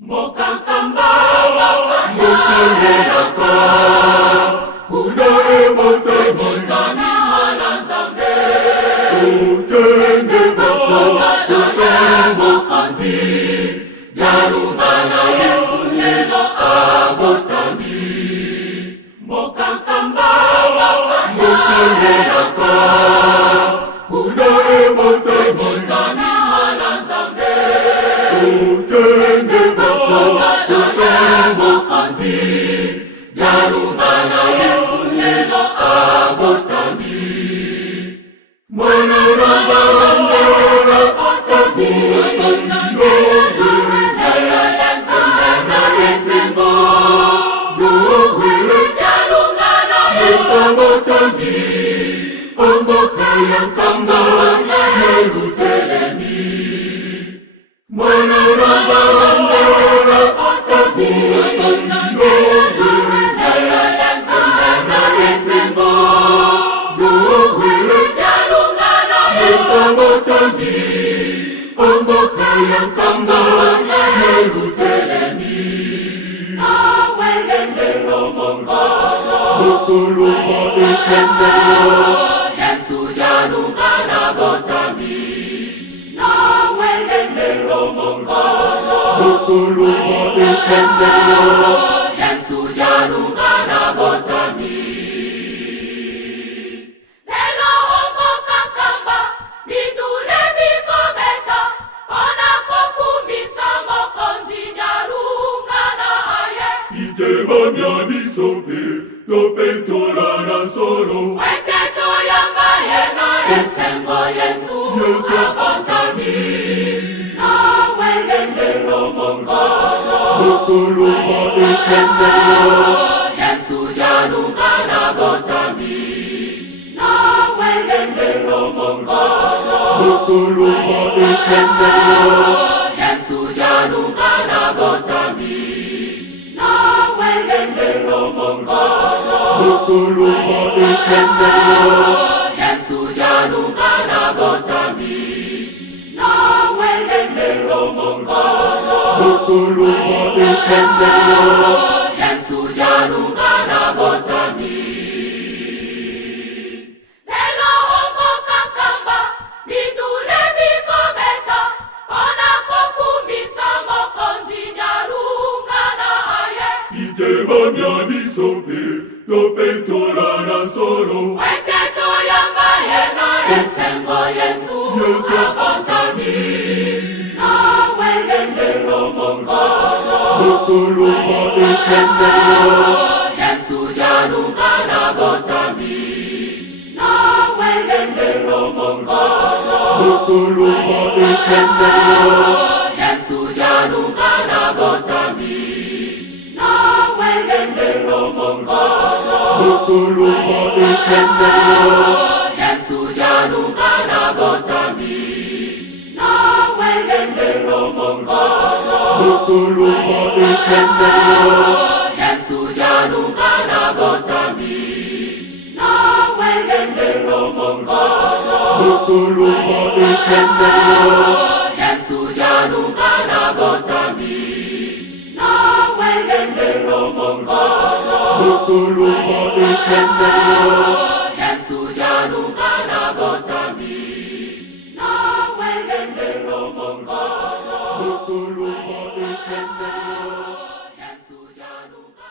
Mokakamba mokelelaka unaye motani mwana nzambe okende baso okende mokanzi yalungana Yesu lelo abotami Mokakamba mokelelaka unaye motani mwana nzambe okende baso okende mokanzi yalungana Yesu lelo abotami mwana nzambe abotami Yankamba Yerusalemi mwana nzambe abotami Yankamba Yerusalemi awelelo mongolo mokolo mofesese Yesu yalungana botami nawelelo mongolo mokolo mofesese Yesu yalungana botami lelo omokakamba bidule bikobeta ona kokumisa mokonzi yalungana aye itebamya bisope lopetora na solo weketo yambaye na esengo Yesu abotami nawelelo mongolo mokolo mofesese Yesu yalungana botami nawelelo mongolo mokolo mofesese Yesu yalungana botami nawelelo mongolo mokolo mofesese Yesu yalungana botami nawelelo mongolo mokolo mofesese Yesu yalungana botami lelo omokakamba bidule bikobeta ona kokumisa mokonzi yalungana aye itebamya bisope lopetora na solo weketo yambaye na esengo Yesu abotami nawelelo mongolo mokolo mofesese Yesu yalungana botami nawelelo mongolo mokolo mofesese Yesu yalungana botami nawelelo mongolo mokolo mofesese Yesu yalungana botami nawelelo mongolo mokolo mofesese Yesu yalungana botami nawelelo mongolo mokolo mofesese Yesu yalungana botami nawelelo mongolo mokolo mofesese Yesu yalungana botami nawelelo mongolo mokolo mofesese Yesu yalungana